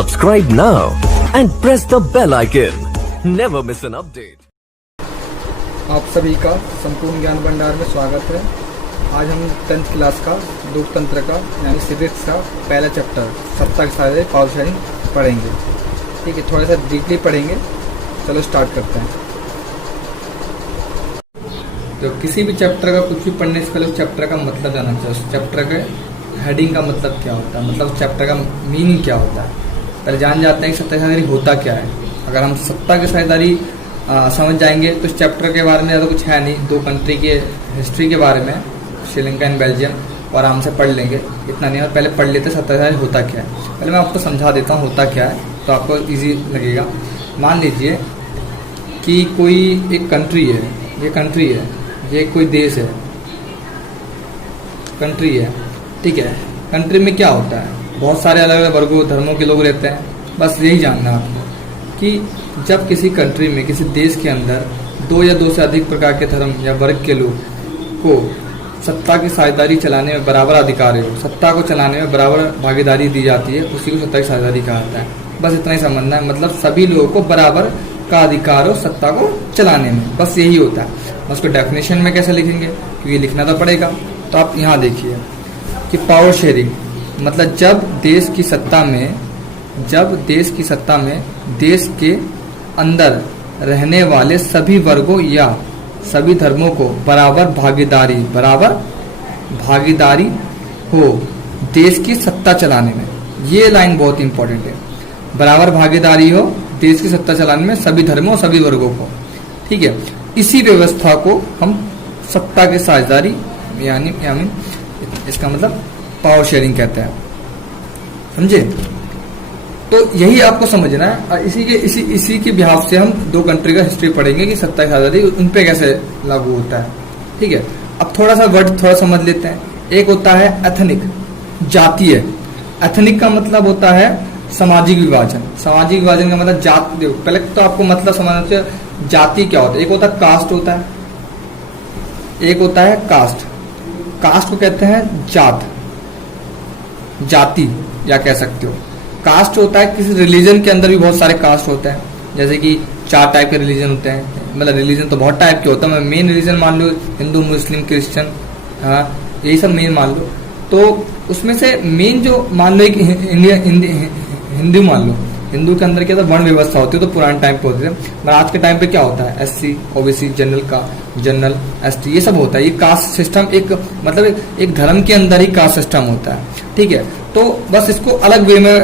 Subscribe now and press the bell icon. Never miss an update. आप सभी का संपूर्ण ज्ञान भंडार में स्वागत है। आज हम 10th क्लास का लोकतंत्र का यानी सिविक्स का पहला चैप्टर सत्ता के साथ पावर शेयरिंग पढ़ेंगे। ठीक है, थोड़ा सा डीपली पढ़ेंगे। चलो स्टार्ट करते हैं। तो किसी भी चैप्टर का कुछ भी पढ़ने से पहले उस चैप्टर का मतलब जानना चाहिए। उस चैप्टर के हेडिंग का मतलब क्या होता है, मतलब चैप्टर का मीनिंग क्या होता है, पहले जान जाते हैं कि सत्ता की साझेदारी होता क्या है। अगर हम सत्ता की साझेदारी समझ जाएंगे तो इस चैप्टर के बारे में ज़्यादा कुछ है नहीं। 2 कंट्री के हिस्ट्री के बारे में, श्रीलंका एंड बेल्जियम, और आराम से पढ़ लेंगे, इतना नहीं। और पहले पढ़ लेते सत्ता की साझेदारी होता क्या है। पहले मैं आपको समझा देता हूँ होता क्या है, तो आपको ईजी लगेगा। मान लीजिए कि कोई एक कंट्री है, ये कंट्री है, ये कोई देश है, कंट्री है। ठीक है, कंट्री में क्या होता है, बहुत सारे अलग अलग वर्गों धर्मों के लोग रहते हैं। बस यही जानना है आपको कि जब किसी कंट्री में, किसी देश के अंदर 2 या 2 से अधिक प्रकार के धर्म या वर्ग के लोग को सत्ता की साझेदारी चलाने में बराबर अधिकार है, सत्ता को चलाने में बराबर भागीदारी दी जाती है, उसी को सत्ता की साझेदारी कहा जाता है। बस इतना ही समझना है, मतलब सभी लोगों को बराबर का अधिकार हो सत्ता को चलाने में, बस यही होता है। उसको डेफिनेशन में कैसे लिखेंगे, क्योंकि लिखना तो पड़ेगा। तो आप यहाँ देखिए कि पावर शेयरिंग मतलब जब देश की सत्ता में देश के अंदर रहने वाले सभी वर्गों या सभी धर्मों को बराबर भागीदारी हो देश की सत्ता चलाने में। ये लाइन बहुत इंपॉर्टेंट है, बराबर भागीदारी हो देश की सत्ता चलाने में सभी धर्मों सभी वर्गों को। ठीक है, इसी व्यवस्था को हम सत्ता की साझेदारी यानी इसका मतलब पावर शेयरिंग कहते हैं, समझे। तो यही आपको समझना है। इसी के बिहाफ से हम 2 कंट्री का हिस्ट्री पढ़ेंगे कि सत्ता की साझेदारी उन पे कैसे लागू होता है। ठीक है, अब थोड़ा सा वर्ड थोड़ा समझ लेते हैं। एक होता है एथनिक, जातीय। एथनिक का मतलब होता है सामाजिक विभाजन। सामाजिक विभाजन का मतलब जात। देखो पहले तो आपको मतलब समझना चाहिए जाति क्या होता है। एक होता है कास्ट होता है, एक होता है कास्ट। कास्ट को कहते हैं जात, जाति या कह सकते हो। कास्ट होता है किसी रिलीजन के अंदर भी बहुत सारे कास्ट होते हैं, जैसे कि 4 टाइप के रिलीजन होते हैं। मतलब रिलीजन तो बहुत टाइप के होता है, मेन रिलीजन मान लो हिंदू, मुस्लिम, क्रिश्चियन, हाँ यही सब मेन मान लो। तो उसमें से मेन जो मान लो एक हिंदू मान लो। हिंदू के अंदर क्या था, वर्ण व्यवस्था होती है, तो पुराने टाइम पे होती है। पर आज के टाइम पे क्या होता है, SC, OBC, जनरल, ST, ये सब होता है। ये कास्ट सिस्टम एक मतलब एक धर्म के अंदर ही कास्ट सिस्टम होता है। ठीक है, तो बस इसको अलग वे में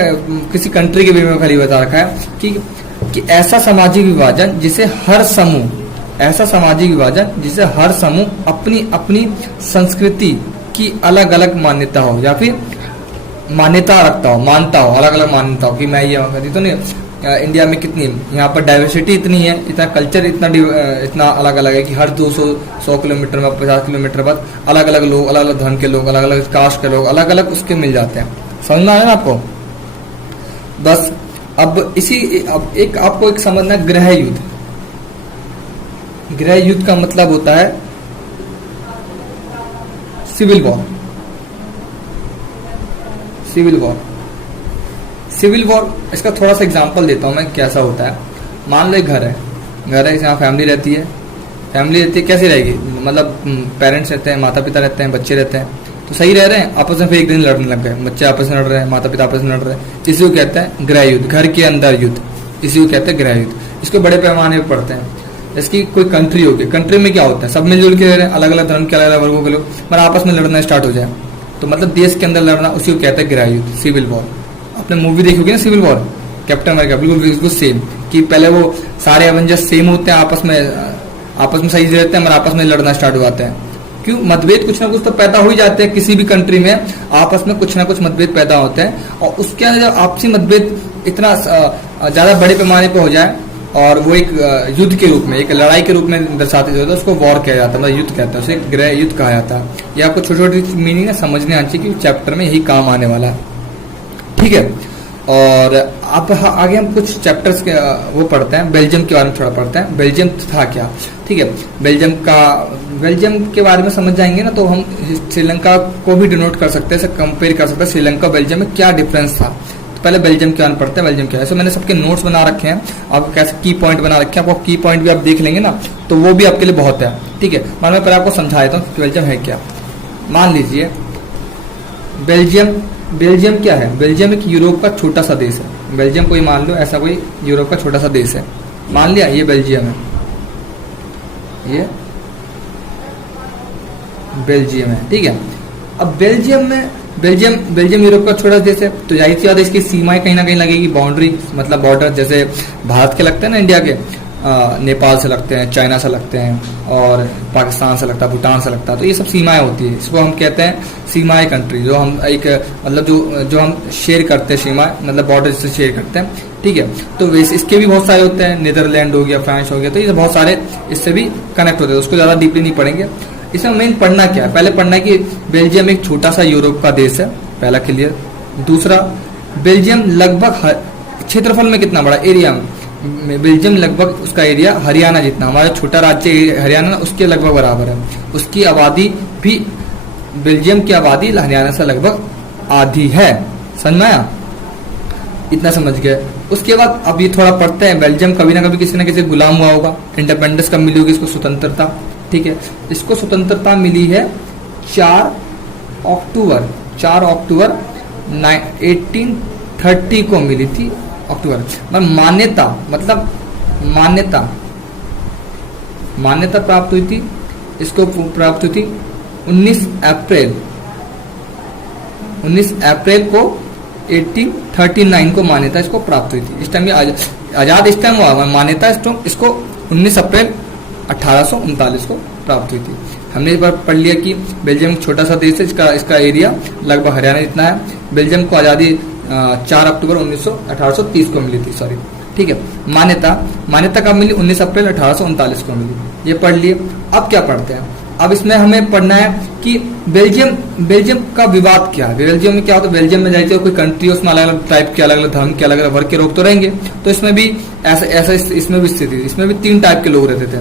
किसी कंट्री के वे में खाली बता रखा है कि ऐसा सामाजिक विभाजन जिसे हर समूह अपनी संस्कृति की अलग अलग मान्यता हो या फिर मान्यता मानता हो, अलग अलग मान्यता हो कि मैं ये कहती तो नहीं। इंडिया में कितनी यहाँ पर डाइवर्सिटी इतनी है, इतना कल्चर इतना अलग अलग है कि हर 200 किलोमीटर में 50 किलोमीटर बाद अलग अलग लोग, अलग अलग धर्म के लोग, अलग अलग कास्ट के लोग, अलग अलग उसके मिल जाते हैं। समझना है ना आपको। बस अब आपको एक समझना, गृह युद्ध। गृह युद्ध का मतलब होता है सिविल वॉर। इसका थोड़ा सा एग्जांपल देता हूं मैं, कैसा होता है। मान लो एक घर है जहाँ फैमिली रहती है। कैसी रहेगी, मतलब पेरेंट्स रहते हैं, माता पिता रहते हैं, बच्चे रहते हैं, तो सही रह रहे हैं। आपस में फिर एक दिन लड़ने लग गए, बच्चे आपस में लड़ रहे हैं, माता पिता आपस में लड़ रहे हैं। इसी को कहते हैं गृह युद्ध, घर के अंदर युद्ध, इसी को कहते हैं गृह युद्ध। इसको बड़े पैमाने पर पढ़ते हैं। इसकी कोई कंट्री होगी, कंट्री में क्या होता है, सब मिलजुल के रह रहे हैं, अलग अलग धर्म के अलग अलग वर्गों के लोग, पर आपस में लड़ना स्टार्ट हो जाए तो मतलब देश के अंदर लड़ना, उसी को कहते हैं गृह युद्ध, सिविल वॉर। आपने मूवी देखी होगी ना सिविल वॉर, कैप्टन अमेरिका, बिल्कुल सेम। कि पहले वो सारे एवेंजर्स सेम होते हैं, आपस में सही रहते हैं, मगर आपस में लड़ना स्टार्ट हो जाते हैं। क्यों, मतभेद कुछ ना कुछ तो पैदा हो ही जाते हैं। किसी भी कंट्री में आपस में कुछ ना कुछ मतभेद पैदा होते हैं, और उसके अंदर जब आपसी मतभेद इतना ज्यादा बड़े पैमाने पर हो जाए और वो एक युद्ध के रूप में, एक लड़ाई के रूप में दर्शाते थे, तो उसको वॉर कहा जाता है, मतलब युद्ध कहता है, उसे गृह युद्ध कहा जाता है। ये आपको छोटी छोटी मीनिंग समझने आनी चाहिए कि चैप्टर में यही काम आने वाला है। ठीक है, और अब आगे हम कुछ चैप्टर्स के वो पढ़ते हैं। बेल्जियम के बारे में थोड़ा पढ़ते हैं। बेल्जियम था क्या, ठीक है। बेल्जियम के बारे में समझ जाएंगे ना, तो हम श्रीलंका को भी डिनोट कर सकते हैं, कंपेयर कर सकते हैं श्रीलंका बेल्जियम में क्या डिफरेंस था, तो पहले बेल्जियम के बारे में पढ़ते हैं, बेल्जियम क्या है। ऐसे मैंने सबके नोट्स बना रखे हैं, आपको कैसे की पॉइंट बना रखे हैं, आपको की पॉइंट भी आप देख लेंगे ना तो वो भी आपके लिए बहुत है, ठीक है। मैं पहले आपको समझा देता हूँ बेल्जियम है क्या। मान लीजिए बेल्जियम क्या है। बेल्जियम एक यूरोप का छोटा सा देश है। बेल्जियम कोई मान लो ऐसा कोई यूरोप का छोटा सा देश है, मान लिया ये बेल्जियम है, ये बेल्जियम है, ठीक है। अब बेल्जियम यूरोप का छोटा देश है, तो जाहिर सी बात है इसकी सीमाएं कहीं ना कहीं लगेगी, बाउंड्री मतलब बॉर्डर, जैसे भारत के लगते हैं ना इंडिया के, नेपाल से लगते हैं, चाइना से लगते हैं और पाकिस्तान से लगता है, भूटान से लगता है, तो ये सब सीमाएं होती है, इसको हम कहते हैं सीमाएं कंट्री, जो हम एक मतलब जो हम शेयर करते हैं सीमाएं मतलब बॉर्डर से शेयर करते हैं, ठीक है। तो वैसे इसके भी बहुत सारे होते हैं, नीदरलैंड हो गया, फ्रांस हो गया, तो ये बहुत सारे इससे भी कनेक्ट होते हैं, उसको ज्यादा डीपली नहीं पढ़ेंगे। इसमें मेन पढ़ना क्या है, पहले पढ़ना है कि बेल्जियम एक छोटा सा यूरोप का देश है, पहला क्लियर। दूसरा, बेल्जियम लगभग क्षेत्रफल में कितना बड़ा एरिया में, बेल्जियम लगभग उसका एरिया हरियाणा जितना, हमारा छोटा राज्य हरियाणा ना उसके लगभग बराबर है। उसकी आबादी भी, बेल्जियम की आबादी हरियाणा से लगभग आधी है, समझ में आया, इतना समझ गए। उसके बाद अब ये थोड़ा पढ़ते हैं, बेल्जियम कभी ना कभी किसी न किसी गुलाम हुआ होगा। इंडिपेंडेंस कब मिली होगी इसको, स्वतंत्रता, ठीक है। इसको स्वतंत्रता मिली है 4 अक्टूबर 1830 को मिली थी, अक्टूबर। मतलब मान्यता प्राप्त हुई थी, इसको प्राप्त हुई थी 19 अप्रैल को 1839 को मान्यता इसको प्राप्त हुई थी। इस टाइम आजाद इस टाइम हुआ, मान्यता इसको 19 अप्रैल 1839 को प्राप्त हुई थी। हमने इस बार पढ़ लिया कि बेल्जियम एक छोटा सा देश है, इसका एरिया लगभग हरियाणा जितना है। बेल्जियम को आज़ादी 4 अक्टूबर 1830 को मिली थी, सॉरी, ठीक है। मान्यता कब मिली, 19 अप्रैल 1839 को मिली, ये पढ़ लिए। अब क्या पढ़ते हैं, अब इसमें हमें पढ़ना है कि बेल्जियम का विवाद क्या है। बेल्जियम में क्या होता है, बेल्जियम में जाइए कोई कंट्री, उसमें अलग अलग टाइप के, अलग अलग धर्म के, अलग अलग वर्ग के लोग तो रहेंगे, तो इसमें भी ऐसा इसमें भी स्थिति, इसमें भी 3 टाइप के लोग रहते थे,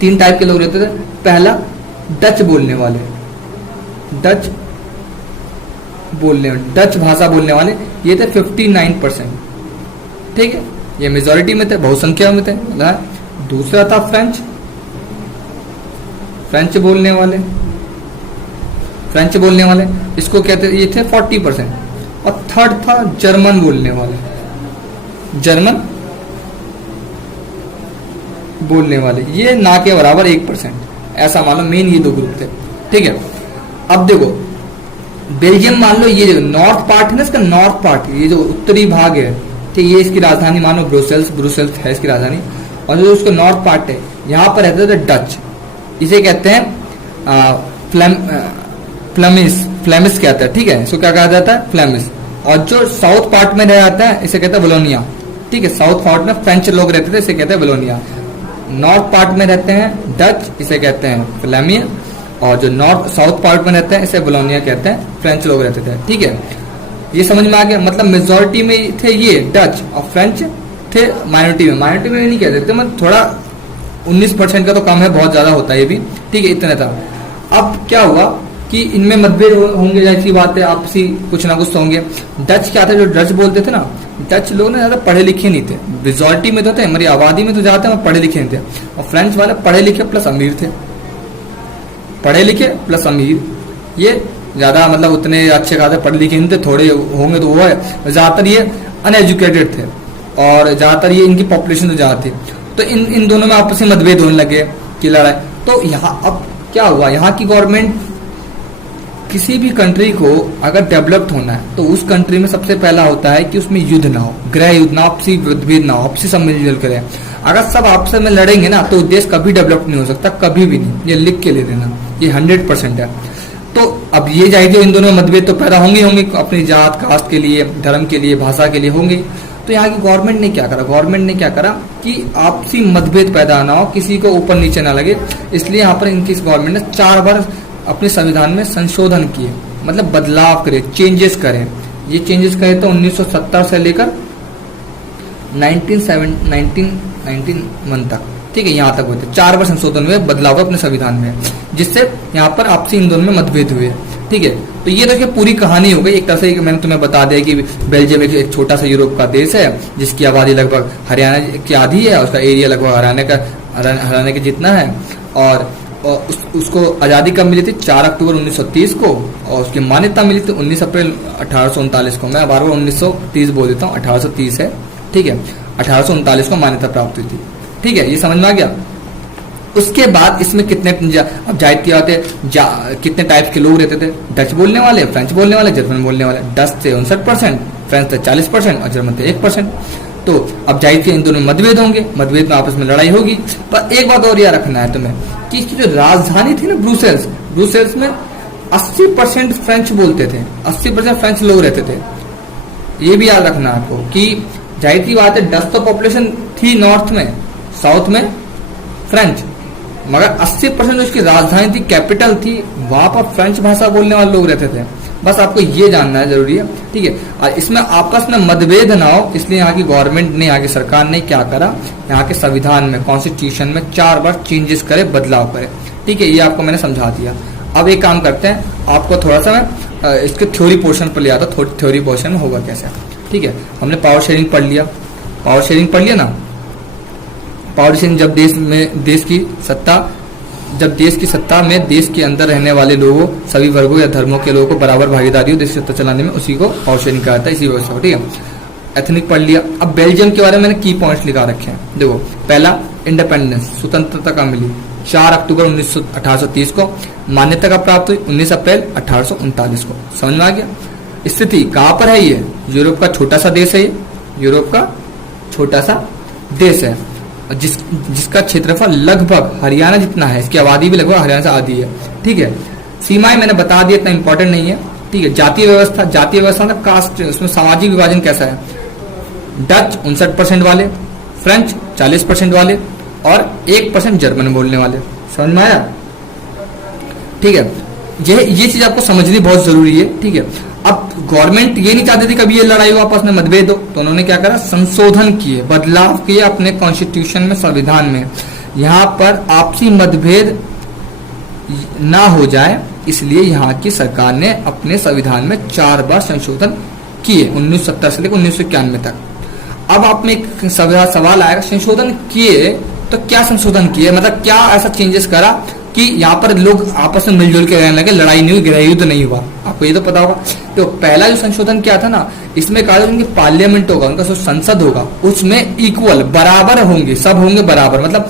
3 टाइप के लोग रहते थे। पहला, डच भाषा बोलने वाले, ये थे 59%, ठीक है, ये मेजोरिटी में थे, बहुसंख्या में थे। दूसरा था फ्रेंच बोलने वाले, इसको कहते, ये थे 40%। और थर्ड था जर्मन बोलने वाले, ये ना के बराबर 1%, ऐसा मान लो मेन ये 2 ग्रुप थे, ठीक है। अब देखो बेल्जियम, मान लो ये जो नॉर्थ पार्ट है ना, इसका नॉर्थ पार्ट, ये जो उत्तरी भाग है, ठीक, ये इसकी राजधानी मानो ब्रुसेल्स है इसकी राजधानी। और जो उसका नॉर्थ पार्ट है, यहाँ पर रहते थे डच, इसे कहते हैं फ्लेमिश कहते हैं, ठीक है, इसको क्या कहा जाता है, फ्लेमिश। और जो साउथ पार्ट में रह जाता है इसे कहते हैं वलोनिया, ठीक है। साउथ पार्ट में फ्रेंच लोग रहते थे, इसे कहते हैं वलोनिया। नॉर्थ पार्ट में रहते हैं डच, इसे कहते हैं फ्लेमिया। और जो साउथ पार्ट में रहते हैं इसे वलोनिया कहते हैं, फ्रेंच लोग रहते थे, ठीक है। ये समझ में आ गया, मतलब मेजोरिटी में थे ये डच और फ्रेंच थे माइनॉरिटी में नहीं कह सकते, मतलब थोड़ा 19% का तो कम है, बहुत ज्यादा होता है ये भी, ठीक है, इतना था। अब क्या हुआ कि इनमें मतभेद होंगे, जैसी बात है, आपसी कुछ ना कुछ तो होंगे। डच क्या थे, जो डच बोलते थे ना, डच लोग ना ज्यादा पढ़े लिखे नहीं थे, मेजोरिटी में तो थे, हमारी आबादी में तो ज्यादा पढ़े लिखे नहीं थे। और फ्रेंच वाले पढ़े लिखे प्लस अमीर थे, ये ज्यादा मतलब उतने अच्छे खासे पढ़े लिखे नहीं थे, थोड़े होंगे तो वो है, ज्यादातर ये अनएजुकेटेड थे और ज्यादातर ये इनकी पॉपुलेशन तो ज्यादा थी। तो इन दोनों में आपस में मतभेद होने लगे कि लड़ाई। तो यहाँ अब क्या हुआ, यहाँ की गवर्नमेंट, किसी भी कंट्री को अगर डेवलप्ड होना है तो उस कंट्री में सबसे पहला होता है कि उसमें युद्ध ना हो, गृह युद्ध ना, आपसी मतभेद ना हो, आपसी सब मिलजुल करें। अगर सब आपस में लड़ेंगे ना तो देश कभी डेवलप नहीं हो सकता, कभी भी नहीं, ये लिख के ले देना, ये 100% है। तो अब ये जाहिर, इन दोनों में मतभेद तो पैदा होंगे अपनी जात कास्ट के लिए, धर्म के लिए, भाषा के लिए होंगे। तो यहाँ की गवर्नमेंट ने क्या करा कि आपसी मतभेद पैदा ना हो, किसी को ऊपर नीचे ना लगे, इसलिए यहाँ पर इनकी गवर्नमेंट ने 4 बार अपने संविधान में संशोधन किए, मतलब बदलाव करे, चेंजेस करें। ये चेंजेस करे तो 1970 से लेकर 1991 तक, ठीक है, यहाँ तक हुए थे। 4 बार संशोधन हुए, बदलाव अपने संविधान में, जिससे यहाँ पर आपसी इन दोनों में मतभेद हुए। ठीक है। तो ये देखिए पूरी कहानी हो गई एक तरह से। मैंने तुम्हें बता दिया कि बेल्जियम एक छोटा सा यूरोप का देश है जिसकी आबादी लगभग हरियाणा की आधी है, उसका एरिया लगभग हरियाणा के जितना है। और उसको आज़ादी कब मिली थी? 4 अक्टूबर 1930 को, और उसकी मान्यता मिली थी 19 अप्रैल 1839 को। मैं बार बार 1930 बोल देता हूँ, 1830 है, ठीक है। 1839 को मान्यता प्राप्त हुई थी, ठीक है। ये समझ में आ गया। उसके बाद इसमें कितने अब जाहिर किया होते कितने टाइप के लोग रहते थे? डच बोलने वाले, फ्रेंच बोलने वाले, जर्मन बोलने वाले। डच थे 59%, फ्रेंच थे 40% और जर्मन थे 1%। तो अब जाहिर किया इन दोनों में मतभेद होंगे, मतभेद में आपस में लड़ाई होगी। पर एक बात और याद रखना है तुम्हें कि इसकी जो राजधानी थी ना ब्रुसेल्स में 80% फ्रेंच बोलते थे, 80% फ्रेंच लोग रहते थे। ये भी याद रखना आपको कि जाहिर की बात है डच तो पॉपुलेशन थी नॉर्थ में, साउथ में फ्रेंच, मगर 80% जो उसकी राजधानी थी, कैपिटल थी, वहां पर फ्रेंच भाषा बोलने वाले लोग रहते थे। बस आपको ये जानना है, जरूरी है, ठीक है। और इसमें आपस में मतभेद ना हो, इसलिए यहाँ की गवर्नमेंट ने, यहाँ की सरकार ने क्या करा, यहाँ के संविधान में, कॉन्स्टिट्यूशन में 4 बार चेंजेस करे, बदलाव करे, ठीक है। ये आपको मैंने समझा दिया। अब एक काम करते हैं, आपको थोड़ा सा मैं इसके थ्योरी पोर्शन पर ले आता हूँ। थ्योरी पोर्शन में होगा कैसे, ठीक है। हमने पावर शेयरिंग पढ़ लिया ना। पावर शेयरिंग जब देश की सत्ता में देश के अंदर रहने वाले लोगों, सभी वर्गों या धर्मों के लोगों को बराबर भागीदारी हो देश की सत्ता चलाने में, उसी को पावर शेयरिंग कहा जाता है, इसी व्यवस्था को, ठीक है। एथनिक पढ़ लिया। अब बेल्जियम के बारे में मैंने की पॉइंट्स लिखा रखे हैं। देखो, पहला इंडिपेंडेंस, स्वतंत्रता का मिली 4 अक्टूबर 1830 को, मान्यता का प्राप्त हुई 19 अप्रैल 1839 को। समझ में आ गया। स्थिति कहाँ पर है? ये यूरोप का छोटा सा देश है, ये यूरोप का छोटा सा देश है जिसका क्षेत्रफल लगभग हरियाणा जितना है, इसकी आबादी भी लगभग हरियाणा से आधी है, ठीक है। सीमाएं मैंने बता दिया, इतना इंपॉर्टेंट नहीं है, ठीक है। जातीय व्यवस्था मतलब कास्ट, उसमें सामाजिक विभाजन कैसा है? डच 59% वाले, फ्रेंच 40% वाले और 1% जर्मन बोलने वाले। समझ में आया, ठीक है। ये चीज आपको समझनी बहुत जरूरी है, ठीक है। अब गवर्नमेंट ये नहीं चाहती थी कभी ये लड़ाई हो, आपस में मतभेद हो, तो उन्होंने क्या करा? संशोधन किए, बदलाव किए अपने कॉन्स्टिट्यूशन में, संविधान में। यहाँ पर आपसी मतभेद ना हो जाए, इसलिए यहाँ की सरकार ने अपने संविधान में 4 बार संशोधन किए, 1970 से लेकर 1991 तक। अब आप में एक सवाल आएगा, संशोधन किए तो क्या संशोधन किए, मतलब क्या ऐसा चेंजेस करा कि यहाँ पर लोग आपस में मिलजुल के रहने लगे, लड़ाई नहीं हुई, गृह युद्ध नहीं हुआ? आपको ये तो पता होगा। तो पहला जो संशोधन किया था ना, इसमें कहा था उनकी पार्लियामेंट होगा, उनका जो संसद होगा, उसमें इक्वल, बराबर होंगे, सब होंगे बराबर। मतलब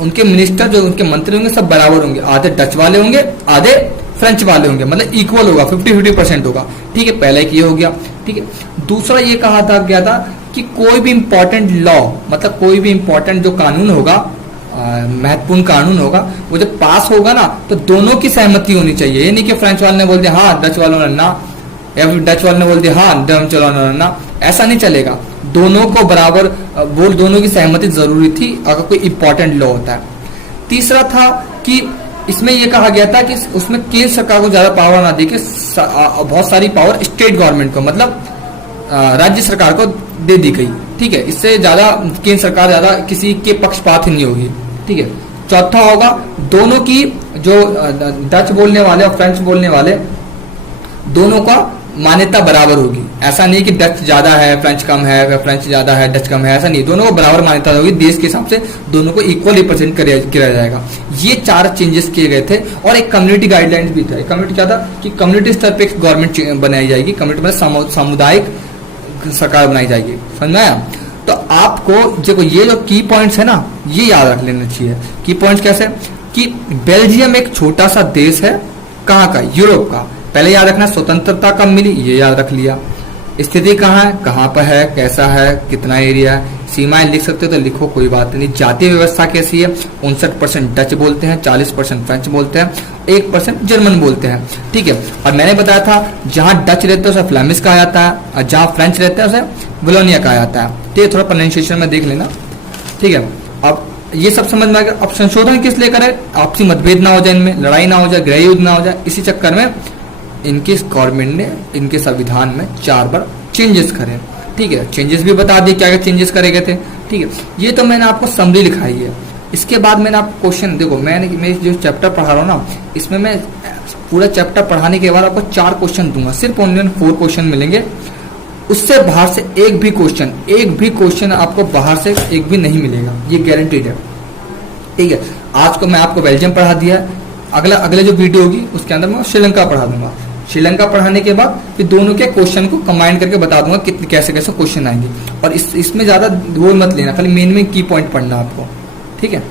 उनके मिनिस्टर, जो उनके मंत्री होंगे, सब बराबर होंगे, आधे डच वाले होंगे, आधे फ्रेंच वाले होंगे, मतलब इक्वल होगा, 50-50% होगा, ठीक है। पहला ये हो गया, ठीक है। दूसरा ये कहा था क्या था कि कोई भी इंपॉर्टेंट लॉ, मतलब कोई भी इंपॉर्टेंट जो कानून होगा, महत्वपूर्ण कानून होगा, वो जब पास होगा ना, तो दोनों की सहमति होनी चाहिए। ये नहीं कि फ्रेंच वाले ने बोल दिया हाँ, डच वालों ने ना, या फिर डच वाले ने बोल दिया हाँ, डच वालों ने ना, ऐसा नहीं चलेगा। दोनों को बराबर दोनों की सहमति जरूरी थी अगर कोई इंपॉर्टेंट लॉ होता है। तीसरा था कि इसमें यह कहा गया था कि उसमें केंद्र सरकार को ज्यादा पावर ना देके बहुत सारी पावर स्टेट गवर्नमेंट को, मतलब राज्य सरकार को दे दी गई, ठीक है। इससे ज्यादा केंद्र सरकार ज्यादा किसी के पक्षपात ही नहीं होगी, ठीक है। चौथा होगा, दोनों की जो डच बोलने वाले और फ्रेंच बोलने वाले, दोनों का मान्यता बराबर होगी। ऐसा नहीं कि डच ज्यादा है, फ्रेंच कम है, फ्रेंच ज्यादा है, डच कम है, ऐसा नहीं। दोनों को बराबर मान्यता होगी, देश के हिसाब से दोनों को इक्वल रिप्रेजेंट किया जाएगा। ये 4 चेंजेस किए गए थे। और एक कम्युनिटी गाइडलाइंस भी था। कम्युनिटी क्या था कि कम्युनिटी स्तर पे एक गवर्नमेंट बनाई जाएगी, कम्युनिटी में सामुदायिक सरकार बनाई जाएगी। समझ में आया? तो आपको देखो ये जो की पॉइंट्स है ना, ये याद रख लेना चाहिए। की पॉइंट्स कैसे कि बेल्जियम एक छोटा सा देश है, कहाँ का? यूरोप का। पहले याद रखना, स्वतंत्रता कब मिली, ये याद रख लिया। स्थिति कहाँ है, कहाँ पर है, कैसा है, कितना एरिया है, सीमाएं लिख सकते हो तो लिखो, कोई बात नहीं। जातीय व्यवस्था कैसी है? 59% डच बोलते हैं, 40% फ्रेंच बोलते हैं, 1% जर्मन बोलते हैं, ठीक है। और मैंने बताया था जहां डच रहते हैं उसे फ्लैमिश कहा जाता है, और जहां फ्रेंच रहते हैं उसे वलोनिया कहा जाता है, ठीक है। थोड़ा प्रोनाउंसिएशन में देख लेना, ठीक है। अब ये सब समझ में आ गया। अब संशोधन किस लिए करे? आपसी मतभेद ना हो जाए, इनमें लड़ाई ना हो जाए, गृह युद्ध ना हो जाए, इसी चक्कर में इनके गवर्नमेंट ने इनके संविधान में 4 बार चेंजेस करे, ठीक है। चेंजेस भी बता दिए क्या क्या चेंजेस करे गए थे, ठीक है। ये तो मैंने आपको समरी लिखाई है। इसके बाद मैंने आपको क्वेश्चन, देखो मैं जो चैप्टर पढ़ा रहा हूँ ना, इसमें मैं पूरा चैप्टर पढ़ाने के बाद आपको 4 क्वेश्चन दूंगा, सिर्फ ओनली 4 क्वेश्चन मिलेंगे। उससे बाहर से एक भी क्वेश्चन आपको बाहर से एक भी नहीं मिलेगा, ये गारंटीड है। ठीक है, आज को मैं आपको बेल्जियम पढ़ा दिया, अगले जो वीडियो होगी उसके अंदर मैं श्रीलंका पढ़ा दूंगा। श्रीलंका पढ़ाने के बाद फिर दोनों के क्वेश्चन को कंबाइन करके बता दूंगा कितने कैसे कैसे क्वेश्चन आएंगे। और इसमें ज्यादा वो मत लेना, खाली मेन की पॉइंट पढ़ना आपको। ठीक है।